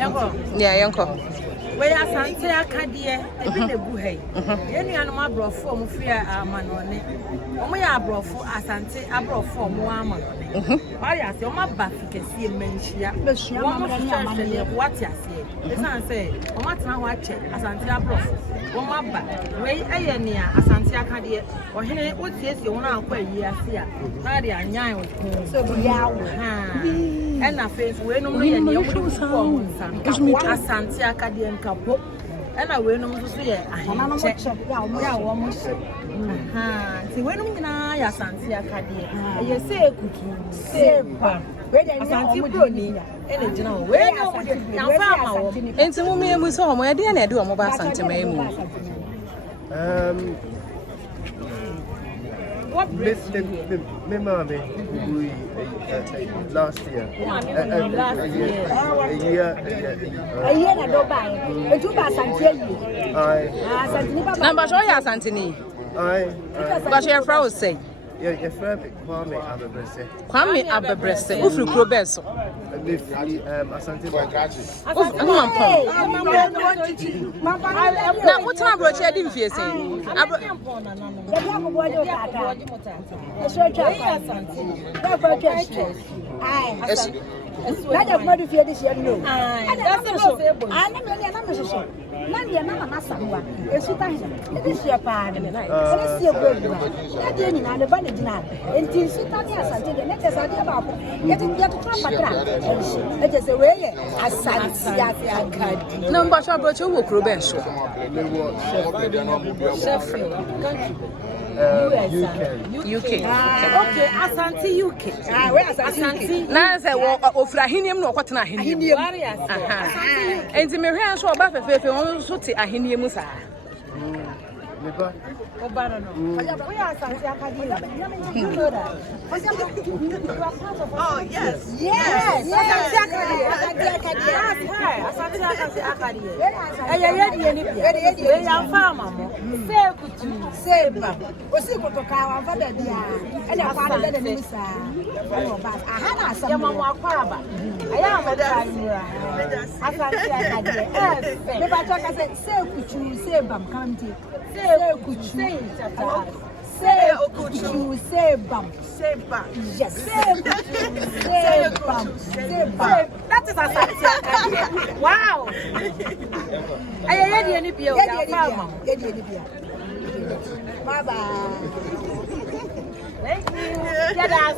Yeah, yanko. Where Asante Akadia, even the Buhay. Any animal brought for Mufia Manone. Only Abrofo, Asante, Abrofo, Moaman. Why I say, my Buffy can see a mention. What you say? It's not say, oh, what's now watching Asante Abrofo. Oh, my back. Way a near Asante Akadia, or he would say, you want to quay years here. Nadia and Yan, so we are. And I face when only a new Asante Akadia. And I will not see it. I check. Yeah, almost. See, when we are Asante Akadia, you say, say, Asante Bruni, and you know, where and so we saw my idea and I do a mobile Santa what mommy last year. A year and go by. But you pass until you. Number show ya Santini. But your friend will say. Your friend Kwame Abrofo. Kwame Abrofo. Ufru Krobeso. Asante. Now, what's my brother? I didn't feel saying. That of not if you this year, no. That's so. I'm so. Nandia, Mama, someone. It's this year, pardon. Let's see a good one. That didn't have a bunny dinner. And till Sutania, until the next idea about getting yet to trump a trap. It is a way as Santia. No, but I brought you a Krobeso. UK. Okay, Asante UK. Where Asante? Now, I of Rahinium, no, what not Hinium. And the Marian saw Buffet also to Ahinimusa. Oh, yes. Yes. Say bam. Yes. Say bam. That is a wow. I ready any beer. Bye bye. Thank you. Get out,